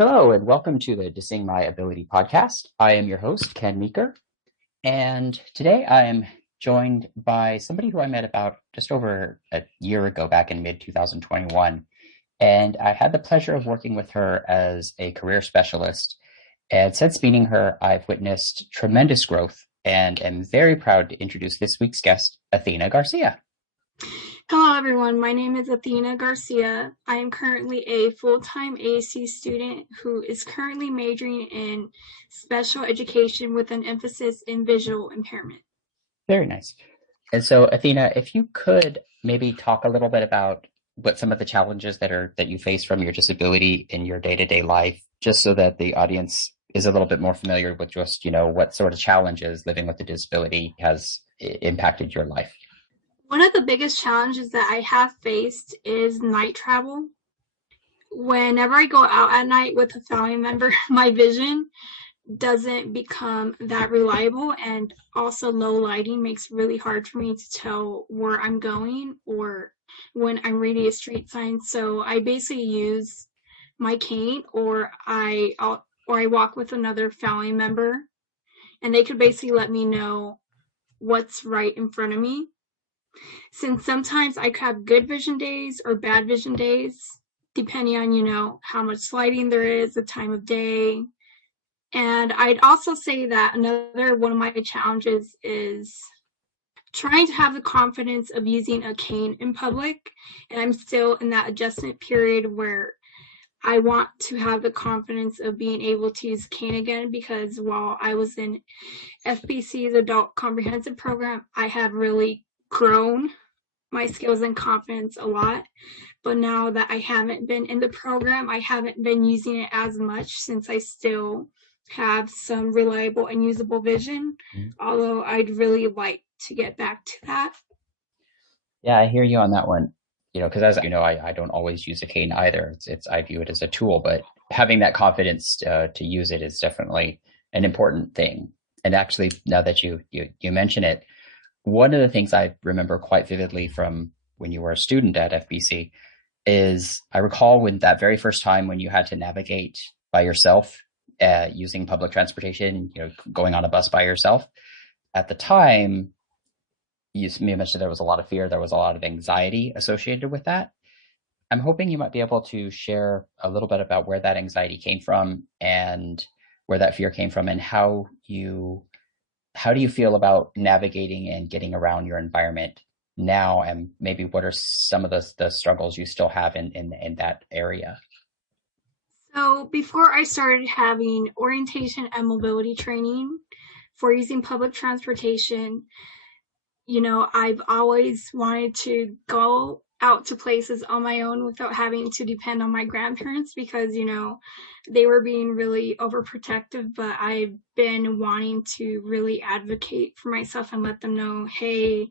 Hello, and welcome to the Dissing My Ability podcast. I am your host, Ken Meeker, and today I am joined by somebody who I met about just over a year ago, back in mid 2021. And I had the pleasure of working with her as a career specialist. And since meeting her, I've witnessed tremendous growth and am very proud to introduce this week's guest, Athena Garcia. Hello, everyone. My name is Athena Garcia. I am currently a full-time AAC student who is currently majoring in special education with an emphasis in visual impairment. Very nice. And so, Athena, if you could maybe talk a little bit about what some of the challenges that you face from your disability in your day-to-day life, just so that the audience is a little bit more familiar with just, what sort of challenges living with a disability has impacted your life. One of the biggest challenges that I have faced is night travel. Whenever I go out at night with a family member, my vision doesn't become that reliable, and also low lighting makes it really hard for me to tell where I'm going or when I'm reading a street sign. So I basically use my cane, or I walk with another family member, and they could basically let me know what's right in front of me. Since sometimes I could have good vision days or bad vision days, depending on, how much lighting there is, the time of day. And I'd also say that another one of my challenges is trying to have the confidence of using a cane in public. And I'm still in that adjustment period where I want to have the confidence of being able to use a cane again, because while I was in FBC's adult comprehensive program, I have really grown my skills and confidence a lot. But now that I haven't been in the program, I haven't been using it as much, since I still have some reliable and usable vision, although I'd really like to get back to that. Yeah, I hear you on that one. Because as you know, I don't always use a cane either. I view it as a tool, but having that confidence to use it is definitely an important thing. And actually, now that you mention it, one of the things I remember quite vividly from when you were a student at FBC is I recall when that very first time when you had to navigate by yourself using public transportation, going on a bus by yourself. At the time, you mentioned there was a lot of fear, there was a lot of anxiety associated with that. I'm hoping you might be able to share a little bit about where that anxiety came from and where that fear came from, and how do you feel about navigating and getting around your environment now, and maybe what are some of the struggles you still have in that area? So before I started having orientation and mobility training for using public transportation, I've always wanted to go out to places on my own without having to depend on my grandparents, because, they were being really overprotective. But I've been wanting to really advocate for myself and let them know, hey,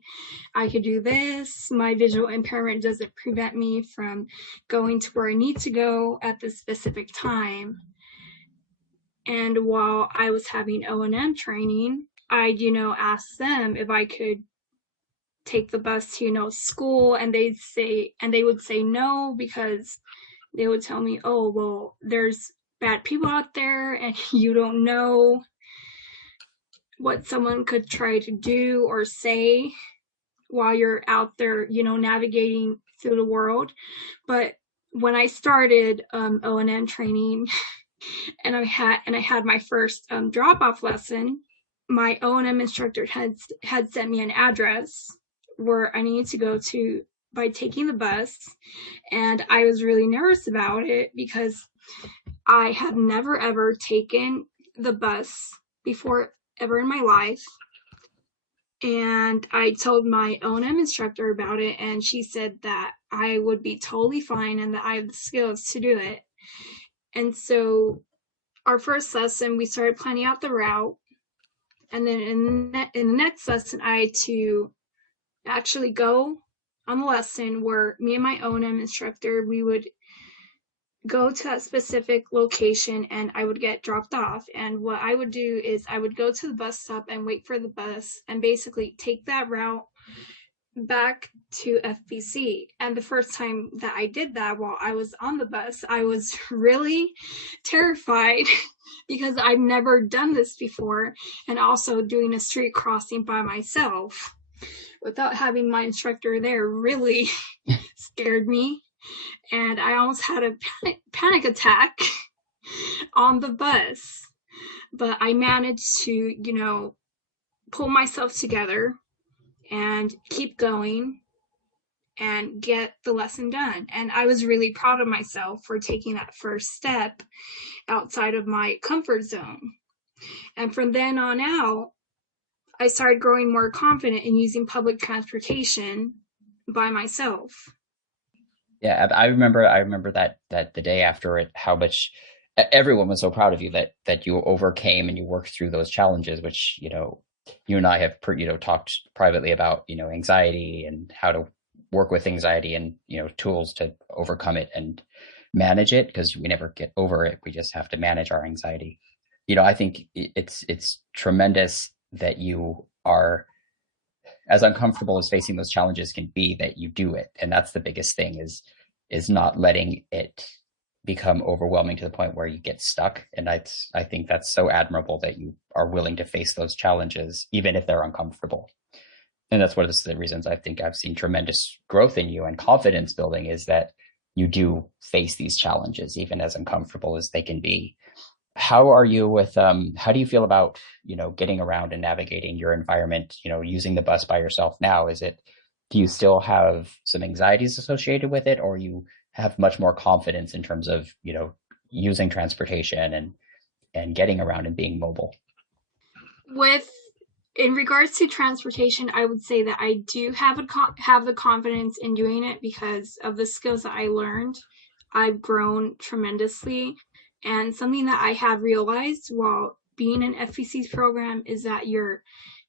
I could do this. My visual impairment doesn't prevent me from going to where I need to go at this specific time. And while I was having O&M training, I'd, ask them if I could take the bus to, school, and they would say no, because they would tell me, oh, well, there's bad people out there, and you don't know what someone could try to do or say while you're out there, navigating through the world. But when I started O&M training, and I had my first drop-off lesson, my O&M instructor had sent me an address where I needed to go to by taking the bus. And I was really nervous about it, because I had never ever taken the bus before, ever in my life. And I told my O&M instructor about it, and she said that I would be totally fine and that I have the skills to do it. And so our first lesson, we started planning out the route. And then in the next lesson, I had to actually go on the lesson where me and my O&M instructor, we would go to that specific location, and I would get dropped off. And what I would do is I would go to the bus stop and wait for the bus, and basically take that route back to FBC. And the first time that I did that while I was on the bus, I was really terrified because I've never done this before. And also doing a street crossing by myself without having my instructor there really scared me. And I almost had a panic attack on the bus. But I managed to, pull myself together and keep going and get the lesson done. And I was really proud of myself for taking that first step outside of my comfort zone. And from then on out, I started growing more confident in using public transportation by myself. Yeah, I remember that the day after it, how much everyone was so proud of you that you overcame and you worked through those challenges, which, you and I have, talked privately about, anxiety and how to work with anxiety and, tools to overcome it and manage it, because we never get over it. We just have to manage our anxiety. I think it's tremendous that you are as uncomfortable as facing those challenges can be, that you do it. And that's the biggest thing, is not letting it become overwhelming to the point where you get stuck. And I think that's so admirable that you are willing to face those challenges, even if they're uncomfortable. And that's one of the reasons I think I've seen tremendous growth in you and confidence building, is that you do face these challenges, even as uncomfortable as they can be. How are you with, how do you feel about, getting around and navigating your environment, using the bus by yourself now? Do you still have some anxieties associated with it, or you have much more confidence in terms of, using transportation and getting around and being mobile? With in regards to transportation, I would say that I do have the confidence in doing it because of the skills that I learned. I've grown tremendously, and something that I have realized while being in FEC's program is that your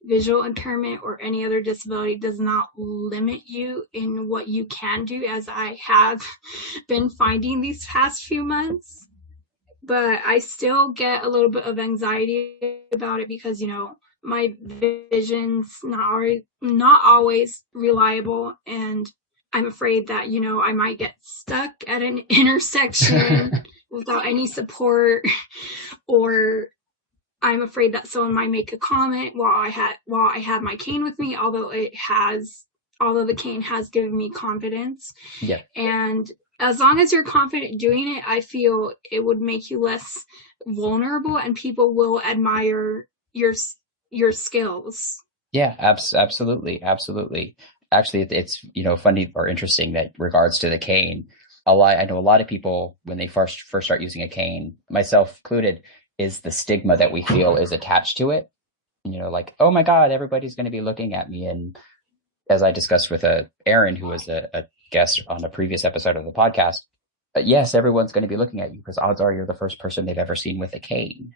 visual impairment or any other disability does not limit you in what you can do, as I have been finding these past few months. But I still get a little bit of anxiety about it because, my vision's not always reliable, and I'm afraid that, I might get stuck at an intersection without any support, or I'm afraid that someone might make a comment while I have my cane with me, although the cane has given me confidence. Yeah. And as long as you're confident doing it, I feel it would make you less vulnerable and people will admire your skills. Yeah, absolutely, absolutely. Actually, it's funny or interesting that regards to the cane, I know a lot of people when they first start using a cane, myself included, is the stigma that we feel is attached to it. Like, oh my God, everybody's going to be looking at me. And as I discussed with Aaron, who was a guest on a previous episode of the podcast, yes, everyone's going to be looking at you because odds are you're the first person they've ever seen with a cane.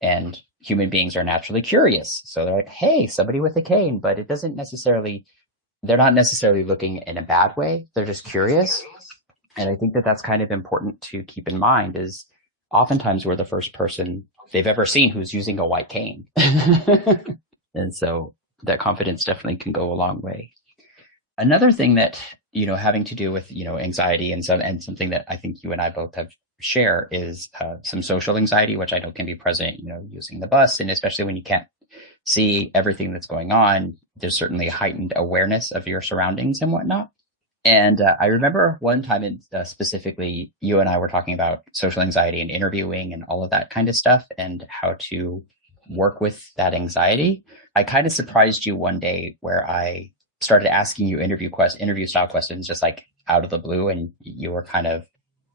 And human beings are naturally curious. So they're like, hey, somebody with a cane, but they're not necessarily looking in a bad way. They're just curious. And I think that that's kind of important to keep in mind, is oftentimes we're the first person they've ever seen who's using a white cane. And so that confidence definitely can go a long way. Another thing that, having to do with, anxiety and something that I think you and I both have share is some social anxiety, which I know can be present, using the bus. And especially when you can't see everything that's going on, there's certainly a heightened awareness of your surroundings and whatnot. And I remember one time specifically, you and I were talking about social anxiety and interviewing and all of that kind of stuff and how to work with that anxiety. I kind of surprised you one day where I started asking you interview style questions, just like out of the blue, and you were kind of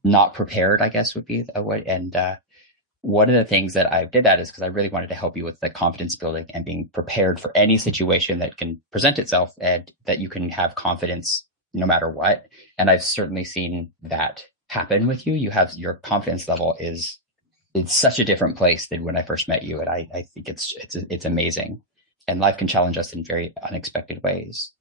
not prepared, I guess would be a way. And one of the things that I did that is because I really wanted to help you with the confidence building and being prepared for any situation that can present itself, and that you can have confidence no matter what. And I've certainly seen that happen with you. Your confidence level it's such a different place than when I first met you. And I think it's amazing. And life can challenge us in very unexpected ways.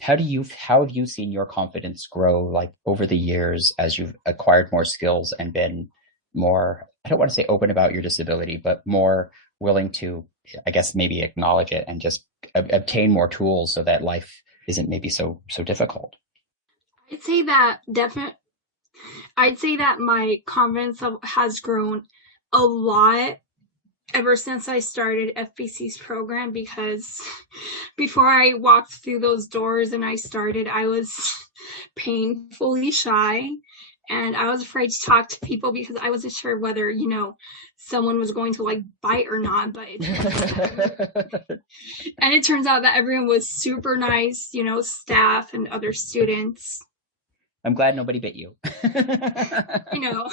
How have you seen your confidence grow, like over the years, as you've acquired more skills and been more, I don't want to say open about your disability, but more willing to, I guess, maybe acknowledge it and just obtain more tools so that life isn't maybe so difficult. I'd say that definitely. I'd say that my confidence level has grown a lot ever since I started FBC's program because before I walked through those doors and I started, I was painfully shy and I was afraid to talk to people because I wasn't sure whether, someone was going to like bite or not, but it turns out that everyone was super nice, staff and other students. I'm glad nobody bit you. You know,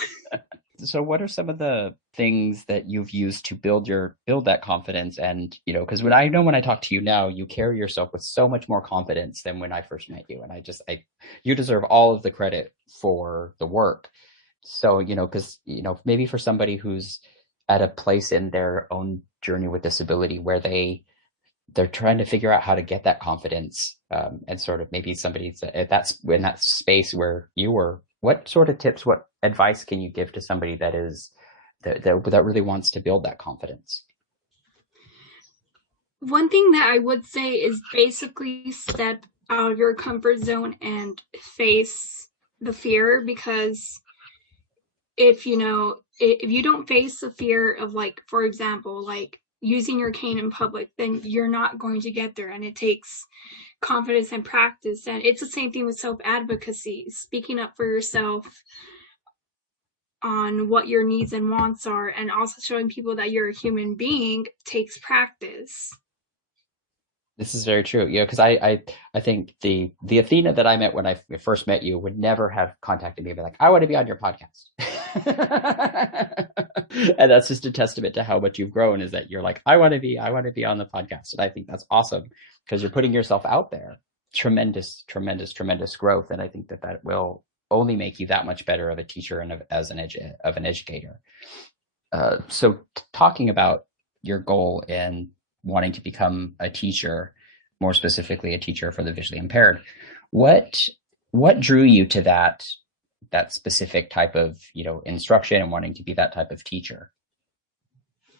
So what are some of the things that you've used to build that confidence? And, because when I talk to you now, you carry yourself with so much more confidence than when I first met you. And you deserve all of the credit for the work. So, because, maybe for somebody who's at a place in their own journey with disability where they're trying to figure out how to get that confidence, and sort of maybe somebody's at in that space where you were. What sort of tips, what advice can you give to somebody that really wants to build that confidence? one thing that I would say is basically step out of your comfort zone and face the fear because if you don't face the fear of, like, for example, like using your cane in public, then you're not going to get there, and it takes confidence and practice. And it's the same thing with self advocacy, speaking up for yourself on what your needs and wants are, and also showing people that you're a human being takes practice. This is very true. Yeah, because I think the Athena that I met when I first met you would never have contacted me and be like, I want to be on your podcast. And that's just a testament to how much you've grown, is that you're like, I want to be on the podcast. And I think that's awesome because you're putting yourself out there. Tremendous, tremendous, tremendous growth. And I think that will only make you that much better of a teacher and as an educator. So talking about your goal in wanting to become a teacher, more specifically a teacher for the visually impaired, what what drew you to that specific type of instruction and wanting to be that type of teacher?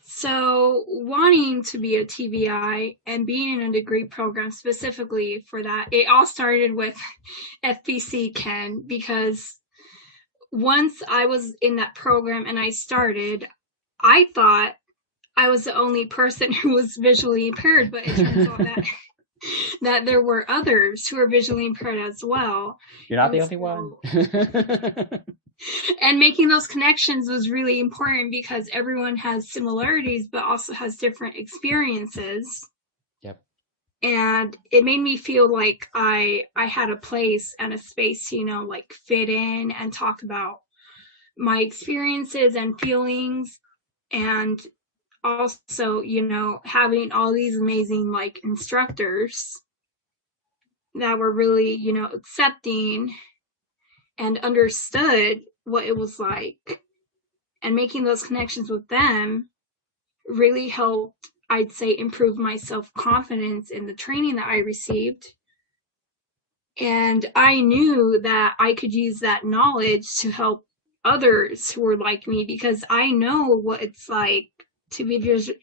So, wanting to be a TVI and being in a degree program specifically for that, it all started with FBC Ken because once I was in that program and I started, I thought I was the only person who was visually impaired, but it turns out that there were others who were visually impaired as well. You're not the And only one. so and making those connections was really important because everyone has similarities but also has different experiences, Yep. and it made me feel like I had a place and a space to like fit in and talk about my experiences and feelings, and also having all these amazing like instructors that were really accepting and understood what it was like, and making those connections with them really helped, I'd say, improve my self-confidence in the training that I received. And I knew that I could use that knowledge to help others who were like me because I know what it's like to be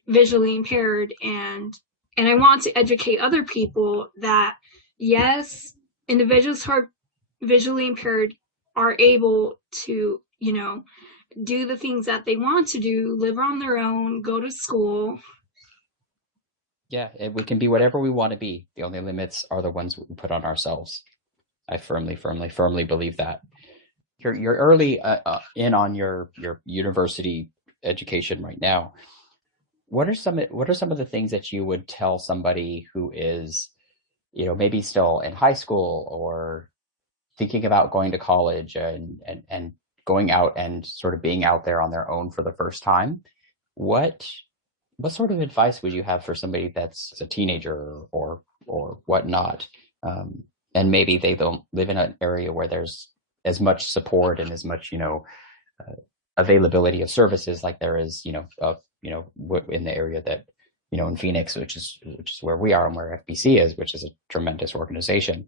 visually impaired, and I want to educate other people that yes, individuals who are visually impaired are able to, do the things that they want to do, live on their own, go to school. Yeah, we can be whatever we want to be. The only limits are the ones we put on ourselves. I firmly, firmly, firmly believe that. You're early in on your university education right now. What are some of the things that you would tell somebody who is, maybe still in high school or thinking about going to college, and going out and sort of being out there on their own for the first time? What what sort of advice would you have for somebody that's a teenager or whatnot, and maybe they don't live in an area where there's as much support and as much uh, availability of services like there is in the area that in Phoenix, which is where we are and where FBC is, which is a tremendous organization.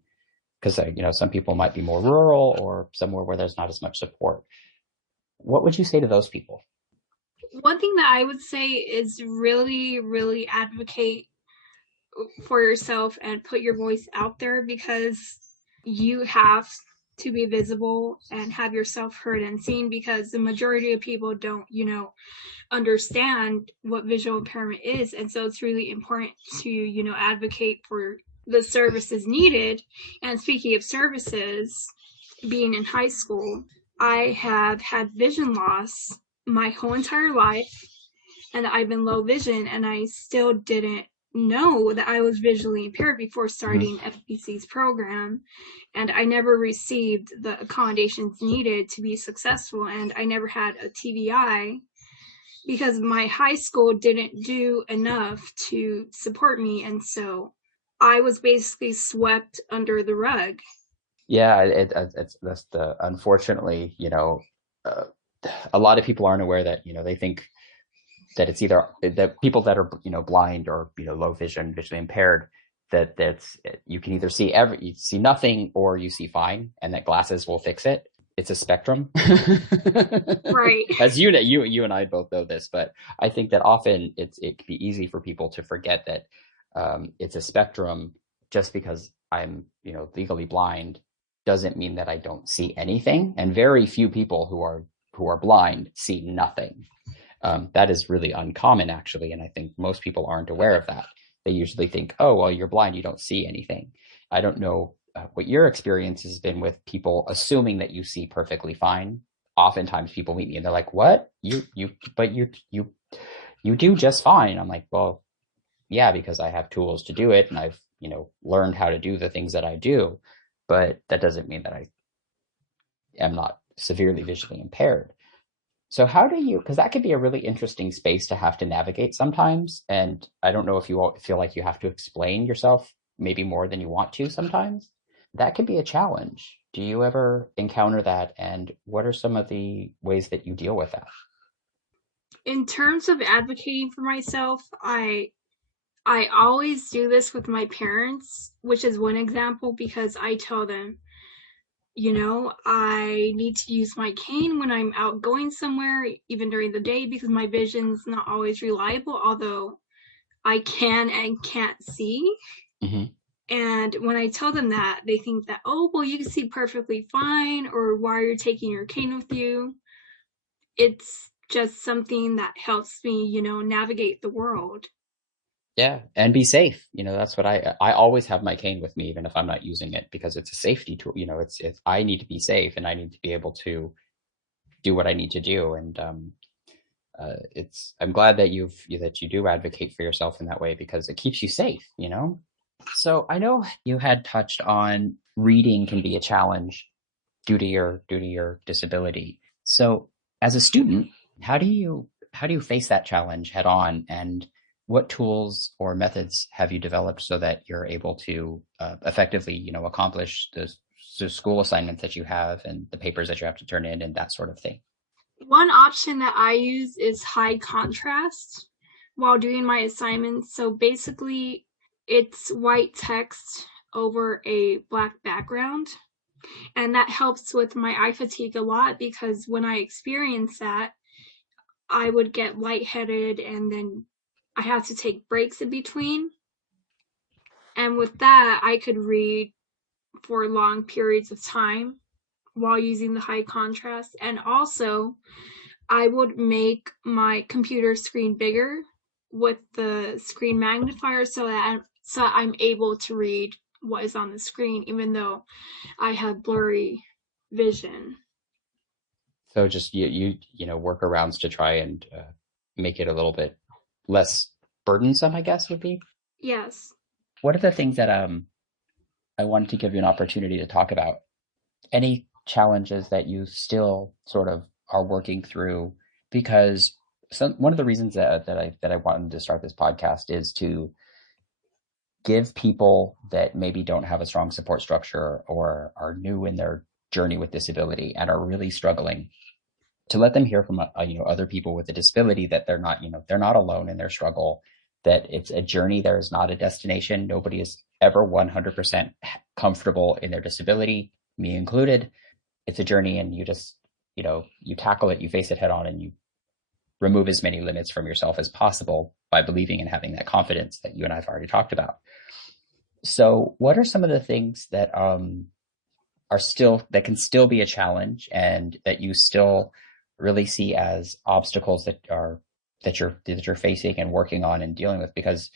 Because some people might be more rural or somewhere where there's not as much support. What would you say to those people? One thing that I would say is really, really advocate for yourself and put your voice out there, because you have to be visible and have yourself heard and seen, because the majority of people don't, understand what visual impairment is. And so it's really important to, advocate for the services needed. And speaking of services, being in high school, I have had vision loss my whole entire life, and I've been low vision, and I still didn't know that I was visually impaired before Mm-hmm. starting FBC's program. And I never received the accommodations needed to be successful, and I never had a TBI because my high school didn't do enough to support me. And so I was basically swept under the rug. Yeah, it's that's the unfortunately, uh, a lot of people aren't aware that, they think that it's either that people that are, blind or, low vision, visually impaired, that's you can either you see nothing or you see fine, and that glasses will fix it. It's a spectrum. Right. As you and I both know this, but I think that often it can be easy for people to forget that it's a spectrum. Just because I'm, legally blind doesn't mean that I don't see anything. And very few people who are blind see nothing. That is really uncommon, actually, and I think most people aren't aware of that. They usually think, "Oh, well, you're blind, you don't see anything." I don't know what your experience has been with people assuming that you see perfectly fine. Oftentimes, people meet me and they're like, "What? But you do just fine." I'm like, "Well, yeah, because I have tools to do it, and I've, learned how to do the things that I do, but that doesn't mean that I am not severely visually impaired." So how do you, because that could be a really interesting space to have to navigate sometimes. And I don't know if you all feel like you have to explain yourself maybe more than you want to sometimes. That can be a challenge. Do you ever encounter that? And what are some of the ways that you deal with that? In terms of advocating for myself, I always do this with my parents, which is one example, because I tell them, I need to use my cane when I'm out going somewhere, even during the day, because my vision's not always reliable, although I can and can't see. Hmm. And when I tell them that, they think that, oh, well, you can see perfectly fine, or why are you taking your cane with you? It's just something that helps me, navigate the world. Yeah, and be safe. That's what I always have my cane with me, even if I'm not using it, because it's a safety tool. It's I need to be safe and I need to be able to do what I need to do. And it's I'm glad that you do advocate for yourself in that way because it keeps you safe. So I know you had touched on reading can be a challenge due to your disability. So as a student, how do you face that challenge head on, and what tools or methods have you developed so that you're able to effectively, accomplish the school assignments that you have and the papers that you have to turn in and that sort of thing? One option that I use is high contrast while doing my assignments. So basically, it's white text over a black background. And that helps with my eye fatigue a lot, because when I experience that, I would get lightheaded, and then I have to take breaks in between. And with that, I could read for long periods of time while using the high contrast. And also, I would make my computer screen bigger with the screen magnifier, so I'm able to read what is on the screen, even though I have blurry vision. So just workarounds to try and make it a little bit less burdensome, I guess would be. Yes. What are the things that I wanted to give you an opportunity to talk about? Any challenges that you still sort of are working through? Because one of the reasons that I wanted to start this podcast is to give people that maybe don't have a strong support structure or are new in their journey with disability and are really struggling, to let them hear from other people with a disability that they're not alone in their struggle, that it's a journey. There is not a destination. Nobody is ever 100% comfortable in their disability, me included. It's a journey, and you tackle it, you face it head on, and you remove as many limits from yourself as possible. by believing and having that confidence that you and I've already talked about. So what are some of the things that are still that can still be a challenge and that you still really see as obstacles that you're facing and working on and dealing with? Because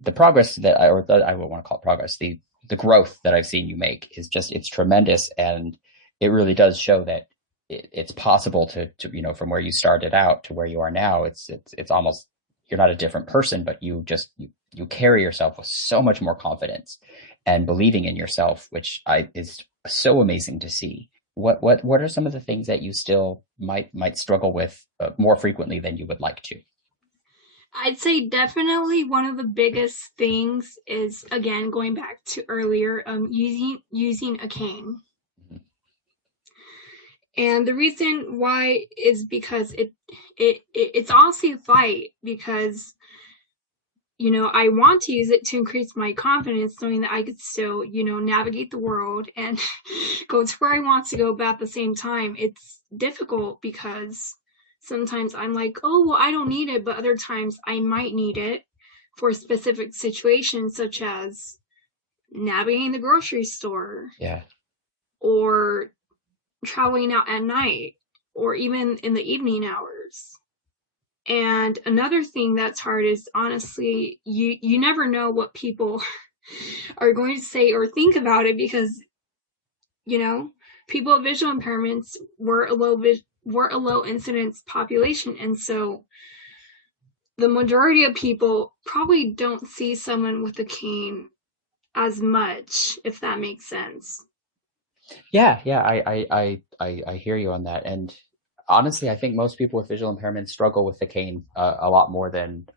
the progress that I would want to call it progress, the growth that I've seen you make is just it's tremendous, and it really does show that it's possible to from where you started out to where you are now. It's almost you're not a different person, but you carry yourself with so much more confidence and believing in yourself, which I is so amazing to see. What are some of the things that you still might struggle with more frequently than you would like to? I'd say definitely one of the biggest things is, again, going back to earlier, using a cane. And the reason why is because it's honestly a fight, because I want to use it to increase my confidence, knowing that I could still, navigate the world and go to where I want to go. But at the same time, it's difficult because sometimes I'm like, oh, well, I don't need it. But other times I might need it for specific situations, such as navigating the grocery store Yeah. or traveling out at night or even in the evening hours. And another thing that's hard is, honestly, you never know what people are going to say or think about it, because you know people with visual impairments were a low incidence population, and so the majority of people probably don't see someone with a cane as much, if that makes sense. Yeah, yeah, I hear you on that. And honestly, I think most people with visual impairment struggle with the cane a lot more than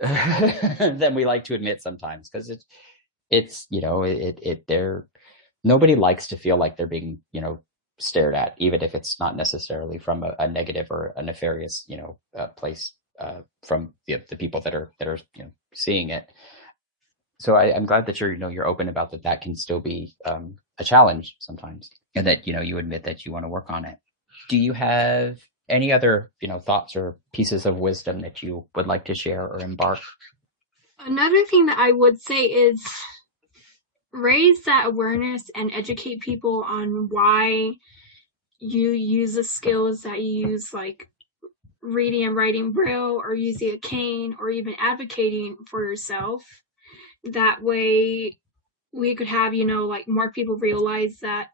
than we like to admit sometimes, because it's they're nobody likes to feel like they're being stared at, even if it's not necessarily from a negative or a nefarious place from the people that are seeing it. So I'm glad that you're open about that. That can still be a challenge sometimes, and that you admit that you want to work on it. Do you have any other thoughts or pieces of wisdom that you would like to share or embark? Another thing that I would say is raise that awareness and educate people on why you use the skills that you use, like reading and writing braille or using a cane or even advocating for yourself. That way we could have, like more people realize that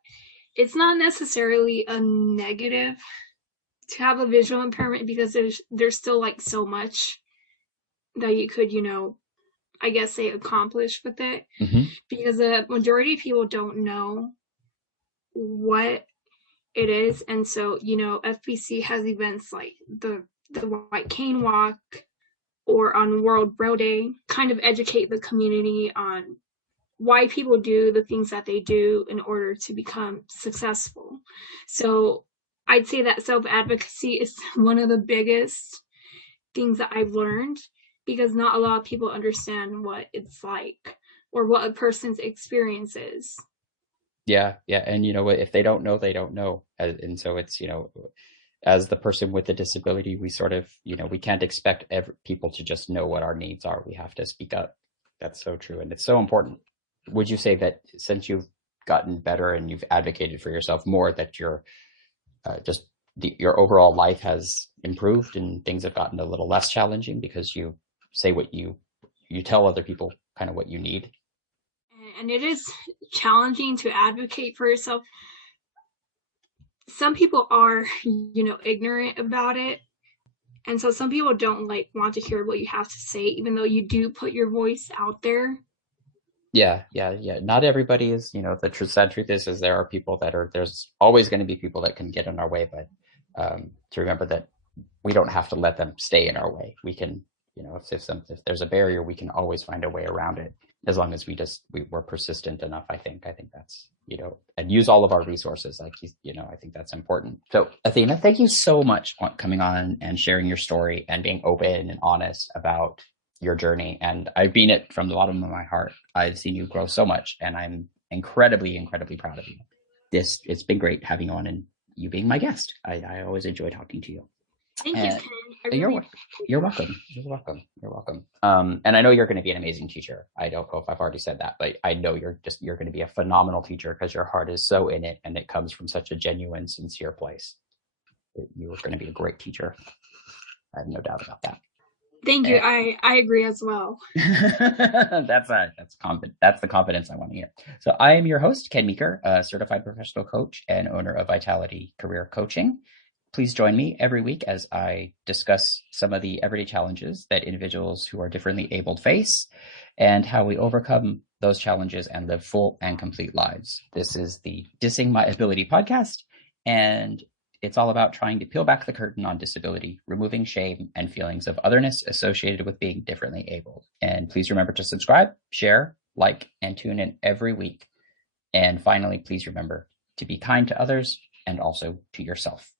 it's not necessarily a negative to have a visual impairment, because there's still like so much that you could, I guess say accomplish with it, Mm-hmm. because the majority of people don't know what it is. And so, FBC has events like the White Cane Walk or on World Braille Day, kind of educate the community on why people do the things that they do in order to become successful. So I'd say that self advocacy is one of the biggest things that I've learned, because not a lot of people understand what it's like or what a person's experience is. Yeah, yeah, and you know what? If they don't know, they don't know, and so it's as the person with the disability, we sort of we can't expect people to just know what our needs are. We have to speak up. That's so true, and it's so important. Would you say that since you've gotten better and you've advocated for yourself more, that you're just your overall life has improved and things have gotten a little less challenging because you say what you tell other people kind of what you need? And it is challenging to advocate for yourself. Some people are, ignorant about it. And so some people don't like want to hear what you have to say, even though you do put your voice out there. Yeah, yeah, yeah. Not everybody is, the sad truth is there are people there's always going to be people that can get in our way, but to remember that we don't have to let them stay in our way. We can, if there's a barrier, we can always find a way around it, as long as we're persistent enough. I think that's, and use all of our resources. Like, I think that's important. So Athena, thank you so much for coming on and sharing your story and being open and honest about your journey. And I mean it from the bottom of my heart. I've seen you grow so much, and I'm incredibly, incredibly proud of you. It's been great having you on and you being my guest. I always enjoy talking to you. Thank you, And Ken. I you're really you're welcome. You're welcome. You're welcome. And I know you're going to be an amazing teacher. I don't know if I've already said that, but I know you're going to be a phenomenal teacher because your heart is so in it, and it comes from such a genuine, sincere place. You are going to be a great teacher. I have no doubt about that. thank you. And I agree as well. that's the confidence I want to hear. So I am your host, Ken Meeker, a certified professional coach and owner of Vitality Career Coaching. Please join me every week as I discuss some of the everyday challenges that individuals who are differently abled face and how we overcome those challenges and live full and complete lives. This is the Dissing My Ability podcast, and it's all about trying to peel back the curtain on disability, removing shame and feelings of otherness associated with being differently abled. And please remember to subscribe, share, like, and tune in every week. And finally, please remember to be kind to others and also to yourself.